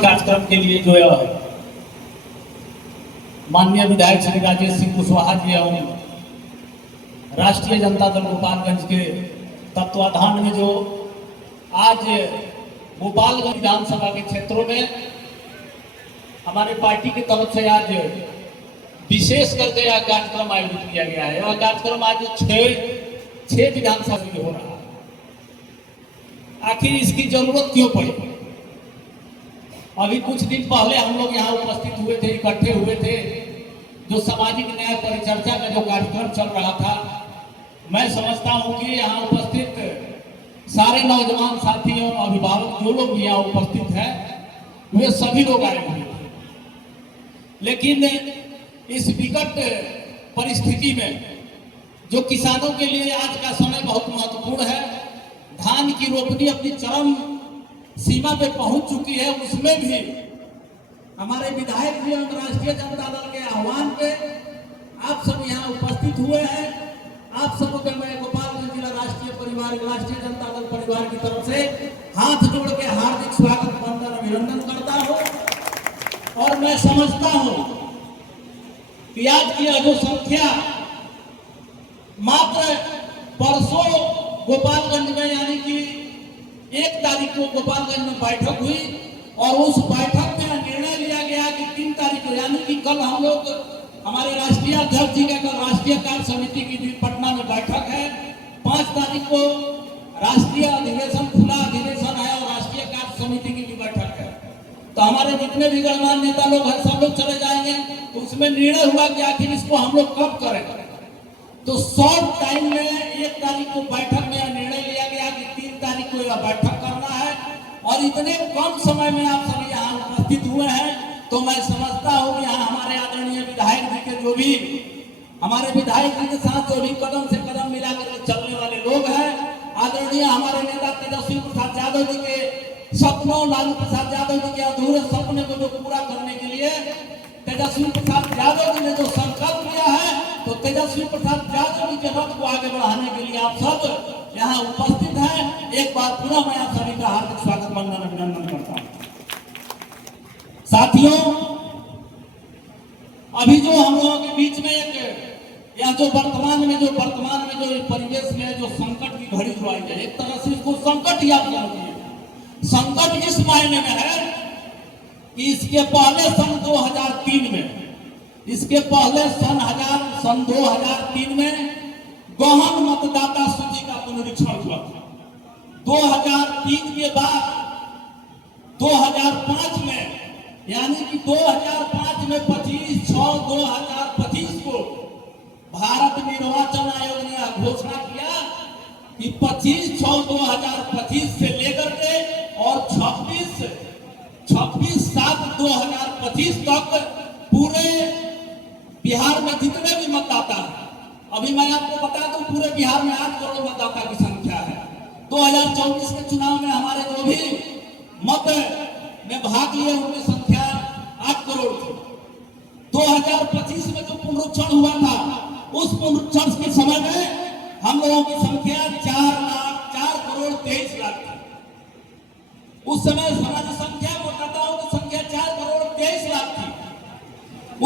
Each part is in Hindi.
कार्यक्रम के लिए जो माननीय विधायक श्री राजेश सिंह कुशवाहा जी एवं राष्ट्रीय जनता दल गोपालगंज के तत्वाधान में जो आज गोपालगंज विधानसभा के क्षेत्रों में हमारे पार्टी की तरफ से आज विशेष करके यह कार्यक्रम आयोजित किया गया है। यह कार्यक्रम आज छह विधानसभा में हो रहा है। आखिर इसकी जरूरत क्यों पड़ी? अभी कुछ दिन पहले हम लोग यहाँ उपस्थित हुए थे, इकट्ठे हुए थे। जो सामाजिक न्याय परिचर्चा का जो कार्यक्रम चल रहा था, मैं समझता हूँ कि यहाँ उपस्थित सारे नौजवान साथियों, अभिभावक, जो लोग भी यहाँ उपस्थित हैं, वे सभी लोग आए हुए थे। लेकिन इस विकट परिस्थिति में जो किसानों के लिए आज का समय बहुत महत्वपूर्ण है, धान की रोपनी अपनी चरम सीमा पे पहुंच चुकी है, उसमें भी हमारे विधायक जी और राष्ट्रीय जनता दल के आह्वान पे आप सब यहाँ उपस्थित हुए हैं। आप सबको मैं गोपालगंज जिला राष्ट्रीय जनता दल परिवार की तरफ से हाथ जोड़ के हार्दिक स्वागत, वंदन, अभिनंदन करता हूँ। और मैं समझता हूँ कि आज की जो संख्या मात्र परसों गोपालगंज में, यानी कि 1 तारीख को गोपालगंज में बैठक हुई और उस बैठक में निर्णय लिया गया कि 3 तारीख को, यानी कि कल हम लोग, हमारे राष्ट्रीय अध्यक्ष जी का कल राष्ट्रीय कार्य समिति की पटना में बैठक है। 5 तारीख को राष्ट्रीय अधिवेशन, खुला अधिवेशन है और राष्ट्रीय कार्य समिति की भी बैठक है। तो हमारे जितने भी गणमान्य नेता लोग हैं, सब लोग चले जाएंगे। तो उसमें निर्णय हुआ कि आखिर इसको हम लोग कब करें। तो शॉर्ट टाइम में 1 तारीख को बैठक में निर्णय लिया गया कि 3 तारीख को यह बैठक करना है। और इतने कम समय में आप सभी यहाँ उपस्थित हुए हैं, तो मैं समझता हूँ कि यहाँ हमारे आदरणीय विधायक जी के जो भी, हमारे विधायक जी के साथ जो भी कदम से कदम मिलाकर चलने वाले लोग हैं, आदरणीय हमारे नेता तेजस्वी प्रसाद यादव जी के सपनों, लालू प्रसाद यादव जी के अधूरे सपने को जो पूरा करने के लिए तेजस्वी प्रसाद यादव जी ने जो संकल्प लिया है, तो तेजस्वी प्रसाद यादव जी के रथ को आगे बढ़ाने के लिए आप सब यहाँ उपस्थित हैं। एक बार पुनः मैं आप सभी का हार्दिक स्वागत, वंदन, अभिनंदन करता हूँ। साथियों, अभी जो हम लोगों के बीच में या जो वर्तमान में जो परिवेश में जो संकट की घड़ी जो आई है, एक तरह से इसको संकट ही आप समझिए। संकट इस मायने में है कि इसके पहले सन 2003 में, इसके पहले सन 2003 में गहन मतदाता सूची का पुनरीक्षण हुआ था। 2003 के बाद 2005 में, यानी कि 2005 में 25/6/2025 को भारत निर्वाचन आयोग ने घोषणा किया कि 25/6/2025 से लेकर के और 26/7/2025 तक पूरे बिहार में जितने भी मतदाता हैं, अभी मैं आपको बता दूं, पूरे बिहार में 8 करोड़ मतदाता की संख्या है। 2024 के चुनाव में हमारे जो भी मत में भाग लिए उनकी संख्या 8 करोड़ थी। 2025 में जो पुनरीक्षण हुआ था, उस पुनरीक्षण के समय में हम लोगों की संख्या 4 करोड़ 23 लाख थी। उस समय हमारी संख्या, मतदाताओं की संख्या 4 करोड़ 23 लाख थी।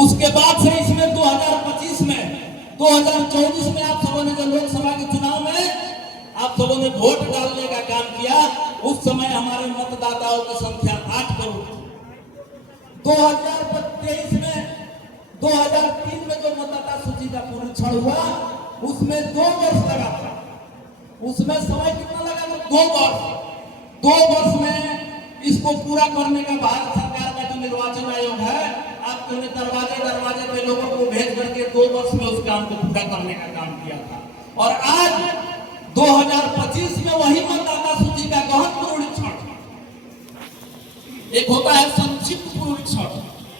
उसके बाद से इसमें 2025 में, 2024 में आप सबों ने जो लोकसभा के चुनाव में आप सबों ने वोट डालने का काम किया, उस समय हमारे मतदाताओं की संख्या 8 करोड़ थी। 2023 में 2003 में जो मतदाता सूची का पुनरीक्षण हुआ, उसमें 2 वर्ष लगा था। उसमें समय कितना लगा था? 2 वर्ष। 2 वर्ष में इसको पूरा करने का भारत सरकार का जो निर्वाचन आयोग है, आपको दरवाजे पे लोगों को भेज करके 2 वर्ष में उस काम को पूरा करने का काम किया था। और आज 2025 में वही मतदाता सूची का गहन पुनरीक्षण, एक होता है संक्षिप्त पुनरीक्षण।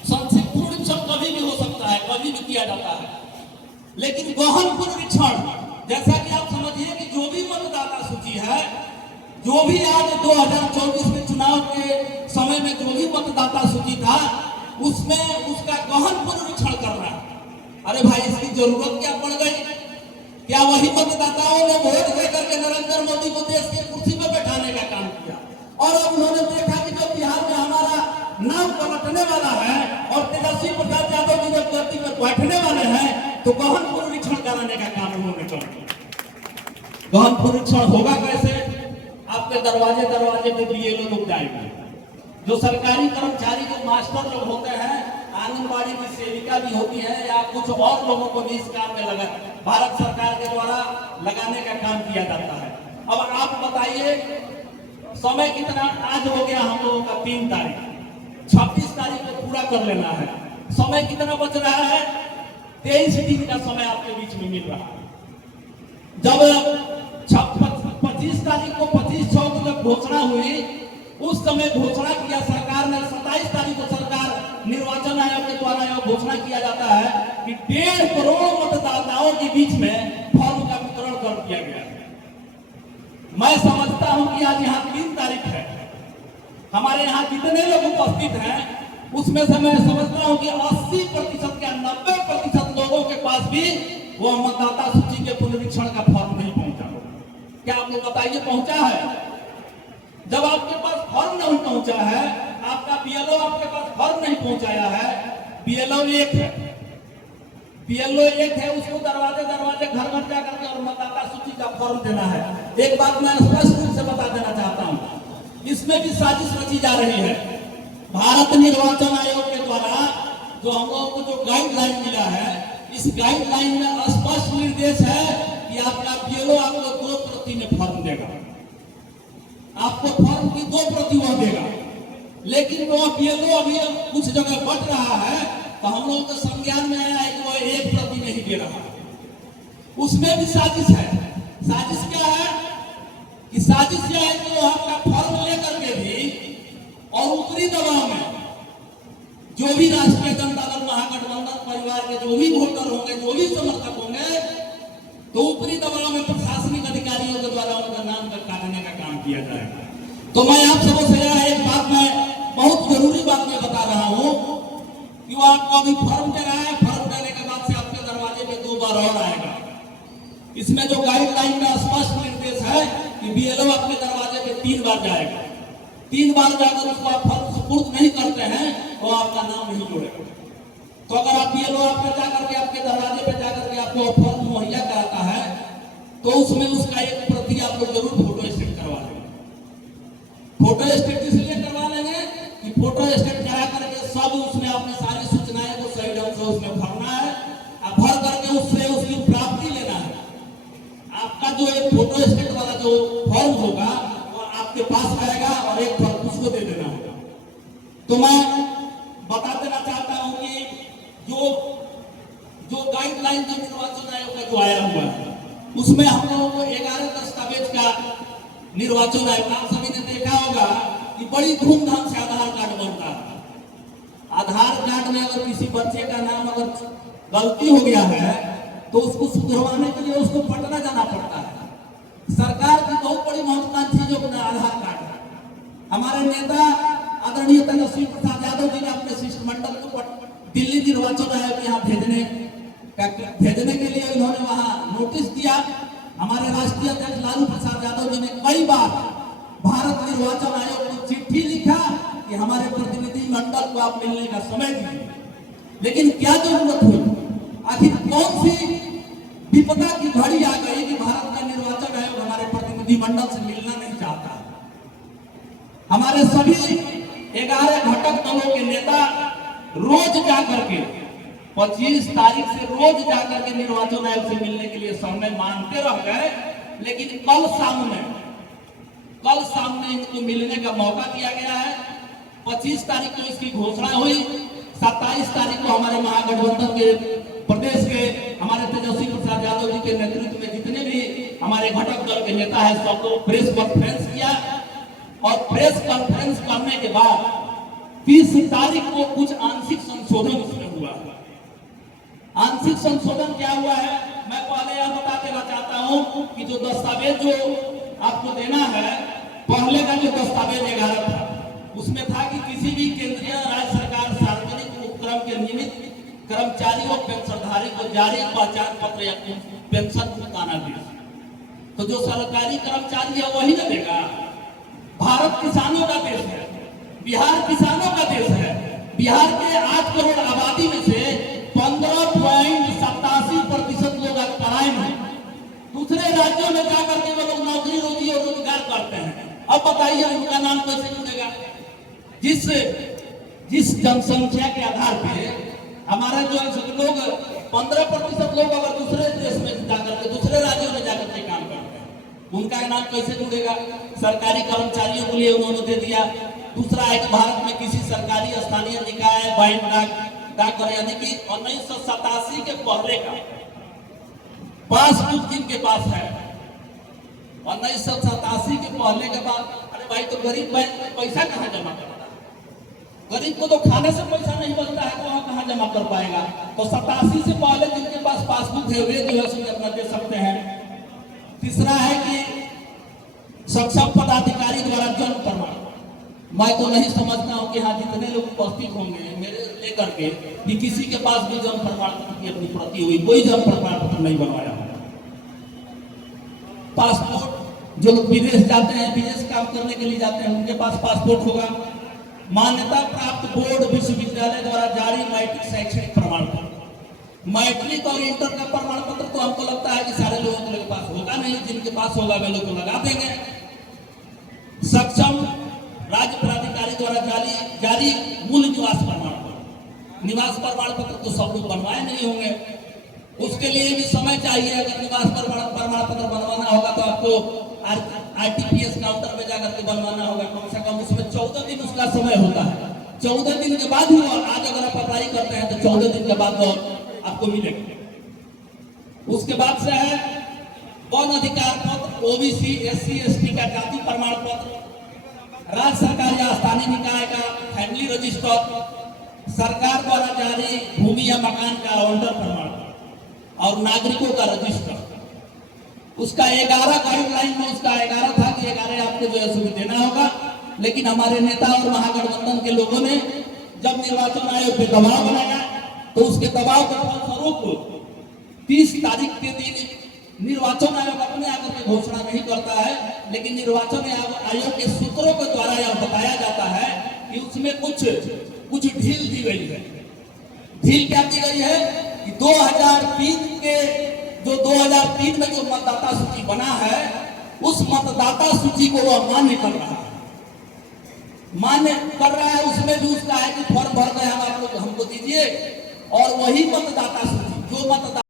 संक्षिप्त पुनरीक्षण कभी भी हो सकता है, कभी भी किया जाता है, लेकिन गहन पुनरीक्षण, जैसा कि आप समझिए कि जो भी मतदाता सूची है, जो भी आज 2024 के चुनाव के समय में जो भी मतदाता सूची था, उसमें उसका गहन पुनरीक्षण करना। अरे भाई, इसकी जरूरत क्या पड़ गई? क्या वही मतदाताओं ने वोट देकर के नरेंद्र मोदी को देश के कुर्सी पर बैठाने का काम किया? और अब उन्होंने देखा कि जब बिहार में हमारा नाम पलटने वाला है और तेजस्वी प्रसाद यादव जी जब धरती पर बैठने वाले हैं तो गहन पुनरीक्षण कराने का काम उन्होंने कर दिया। गहन पुनरीक्षण होगा कैसे? आपके दरवाजे दरवाजे पे बीएलओ लोग जाएंगे, जो सरकारी कर्मचारी जो मास्टर लोग होते हैं, आंगनबाड़ी की सेविका भी होती है या कुछ और लोगों को भी इस काम में लगा भारत सरकार के द्वारा लगाने का काम किया जाता है। अब आप बताइए समय कितना? आज हो गया हम लोगों का 3 तारीख, 26 तारीख को पूरा कर लेना है। समय कितना बच रहा है? 23 दिन का समय आपके बीच में मिल रहा है। जब 25 तारीख को 25/6 को जब घोषणा हुई, उस समय घोषणा किया सरकार ने, 27 तारीख को सरकार निर्वाचन आयोग के द्वारा यह घोषणा किया जाता है कि 1.5 करोड़ मतदाताओं के बीच में फॉर्म का वितरण कर दिया गया। मैं समझता हूं कि आज यहाँ 3 तारीख है, हमारे यहाँ जितने लोग उपस्थित हैं उसमें से मैं समझता हूं कि 80% या 90% लोगों के पास भी वो मतदाता सूची के पुनरीक्षण का फॉर्म नहीं पहुंचा। क्या आप लोग बताइए पहुंचा है? जब आपके पास फॉर्म नहीं पहुंचा है, आपका बीएलओ आपके पास फॉर्म नहीं पहुंचाया है, बीएलओ एक है, उसको दरवाजे दरवाजे घर घर जाकर के और मतदाता सूची का फॉर्म देना है। एक बात मैं स्पष्ट रूप से बता देना चाहता हूं, इसमें भी साजिश रची जा रही है। भारत निर्वाचन आयोग के द्वारा जो हम लोगों को जो गाइडलाइन मिला है, इस गाइडलाइन में स्पष्ट निर्देश है कि आपका बीएलओ आपको 2 प्रति में फॉर्म देगा, आपको फॉर्म की 2 प्रति वह देगा। लेकिन वो बीएलओ अभी कुछ जगह बट रहा है, तो हम लोगों के संज्ञान में आया है कि वो 1 प्रति नहीं दे रहा है। उसमें भी साजिश है। साजिश क्या है? कि साजिश यह है कि वो आपका फॉर्म लेकर के भी और ऊपरी दबाव में जो भी राष्ट्रीय जनता दल महागठबंधन परिवार के जो भी वोटर होंगे, जो भी समर्थक होंगे, तो ऊपरी दबाव में प्रशासनिक अधिकारियों के द्वारा उनका नाम काटने का काम किया जाएगा। तो मैं आप सबसे एक बात मैं बहुत जरूरी बात मैं बता रहा हूं कि वो आपको अभी फॉर्म दे रहा है, फॉर्म देने के बाद से आपके दरवाजे पे 2 बार और आएगा। इसमें जो गाइडलाइन में स्पष्ट निर्देश है कि बीएलओ आपके दरवाजे पे 3 बार जाएगा। 3 बार जाकर उसको आप फॉर्म सुपुर्द नहीं करते हैं तो आपका नाम नहीं जुड़ेगा। तो अगर आप बीएलओ आपके जाकर के आपके दरवाजे पे जाकर के आपको फॉर्म मुहैया कराता है तो उसमें उसका 1 प्रति आप लोग जरूर फोटो स्टेट करवा लेंगे। फोटो स्टेट इसलिए करवा लेंगे कि फोटो स्टेट करा करके सब उसमें अपनी सारी सूचनाएं को सही ढंग से उसमें भरना है, और भर करके उससे उसकी प्राप्ति लेना है। आपका जो एक फोटो स्टेट वाला जो फॉर्म होगा वो आपके पास रहेगा और 1 फॉर्म उसको दे देना होगा। तो मैं बता देना चाहता हूं कि जो गाइडलाइन जो निर्वाचन आयोग का जो आया हुआ है उसमें हम लोगों को 11 दस्तावेज का निर्वाचन आयोग, आप सभी ने देखा होगा कि बड़ी धूमधाम से आधार कार्ड बनता है। आधार कार्ड में अगर किसी बच्चे का नाम अगर गलती हो गया है तो उसको सुधरवाने के लिए उसको पटना जाना पड़ता है। सरकार की बहुत बड़ी महत्वपूर्ण चीज अपना आधार कार्ड है। हमारे नेता आदरणीय तेजस्वी प्रसाद यादव जी ने अपने शिष्टमंडल को दिल्ली निर्वाचन आयोग यहाँ भेजने के लिए उन्होंने वहां नोटिस दिया। हमारे राष्ट्रीय अध्यक्ष लालू प्रसाद यादव जी ने कई बार भारत निर्वाचन आयोग को चिट्ठी लिखा कि हमारे प्रतिनिधि मंडल को आप मिलने का समय दीजिए, लेकिन क्या जरूरत हुई? आखिर कौन सी विपदा की घड़ी आ गई कि भारत का निर्वाचन आयोग हमारे प्रतिनिधि मंडल से मिलना नहीं चाहता? हमारे सभी 11 घटक दलों के नेता रोज जाकर के 25 तारीख से रोज जाकर के निर्वाचन आयोग से मिलने के लिए समय मांगते रह गए, लेकिन कल सामने इनको मिलने का मौका दिया गया है। 25 तारीख को इसकी घोषणा हुई, 27 तारीख को हमारे महागठबंधन के प्रदेश के हमारे तेजस्वी प्रसाद यादव जी के नेतृत्व में जितने भी हमारे घटक दल के नेता है सबको प्रेस कॉन्फ्रेंस किया, और प्रेस कॉन्फ्रेंस करने के बाद 30 तारीख को कुछ आंशिक संशोधन उसमें हुआ। आंशिक संशोधन क्या हुआ है मैं पहले यह बता देना चाहता हूं कि जो दस्तावेज जो आपको देना है, पहले का जो दस्तावेज 11 था उसमें था कि किसी भी केंद्रीय राज्य सरकार सार्वजनिक उपक्रम के नियमित कर्मचारी और पेंशनधारी को जारी पहचान पत्र या पेंशन भुगताना दे। तो जो सरकारी कर्मचारी है वही न देगा। भारत किसानों का देश है, बिहार किसानों का देश है, बताइए उनका नाम कैसे जुड़ेगा? जिस जनसंख्या के आधार पे हमारा जो लोग 15% लोग अगर दूसरे देश में जाकर के, दूसरे राज्यों में जाकर के काम करते हैं, उनका नाम कैसे जुड़ेगा? सरकारी कर्मचारियों के लिए उन्होंने दे दिया। दूसरा एक भारत में किसी सरकारी स्थानीय निकाय डाक यानी कि 1987 के पहले का पासबुक जिनके पास है, 1987 के पहले के बाद, अरे भाई तो गरीब बैंक में पैसा कहाँ जमा करता? गरीब को तो खाने से पैसा नहीं बनता है, तो वहां कहाँ जमा कर पाएगा? तो 87 से पहले जिनके पास पासबुक है वे जो है सो अपना दे सकते हैं। तीसरा है कि सक्षम पदाधिकारी द्वारा जन्म प्रमाण। मैं तो नहीं समझता हूं कि हाँ जितने लोग उपस्थित होंगे मेरे लेकर के कि किसी के पास भी जन्म प्रमाण पत्र की अपनी प्रति हुई, कोई जन्म प्रमाण पत्र नहीं बनवाया। पासपोर्ट, जो लोग विदेश जाते हैं, विदेश काम करने के लिए जाते हैं, उनके पास पासपोर्ट होगा। मान्यता प्राप्त बोर्ड विश्वविद्यालय द्वारा जारी मैट्रिक शैक्षणिक प्रमाण पत्र। मैट्रिक और इंटर का प्रमाण पत्र तो हमको लगता है कि सारे लोगों के पास होगा नहीं, जिनके पास होगा वे लोग लगा देंगे। सक्षम राज्य प्राधिकारी द्वारा जारी मूल निवास प्रमाण पत्र। निवास प्रमाण पत्र तो सब लोग बनवाए नहीं होंगे, उसके लिए भी समय चाहिए। अगर निवास प्रमाण पत्र बनवाना होगा तो आपको RTPS काउंटर में जाकर के बनवाना होगा। कम से कम उसमें 14 दिन उसका समय होता है। 14 दिन के बाद ही, आज अगर आप अप्लाई करते हैं तो 14 दिन के बाद आपको मिलेगा। उसके बाद से है वन अधिकार पत्र, OBC SC ST का जाति प्रमाण पत्र, राज्य सरकार या स्थानीय निकाय का फैमिली रजिस्टर, सरकार द्वारा जारी भूमि या मकान का आवंटन प्रमाण पत्र और नागरिकों का रजिस्टर। उसका 11 गाइडलाइन में उसका 11 था कि 11 आपको जो है सो देना होगा। लेकिन हमारे नेता और महागठबंधन के लोगों ने जब निर्वाचन आयोग पे दबाव बनाया तो उसके दबाव के फलस्वरूप 30 तारीख के दिन निर्वाचन आयोग अपने आकर के घोषणा नहीं करता है, लेकिन निर्वाचन आयोग के सूत्रों के द्वारा यह बताया जाता है कि उसमें कुछ ढील दी गई है। ढील क्या दी गई है कि 2003 में जो मतदाता सूची बना है, उस मतदाता सूची को वह मान्य कर रहा है। उसमें भी उसका है कि फॉर्म भर गए हम, आप लोग हमको दीजिए, और वही मतदाता सूची जो मतदाता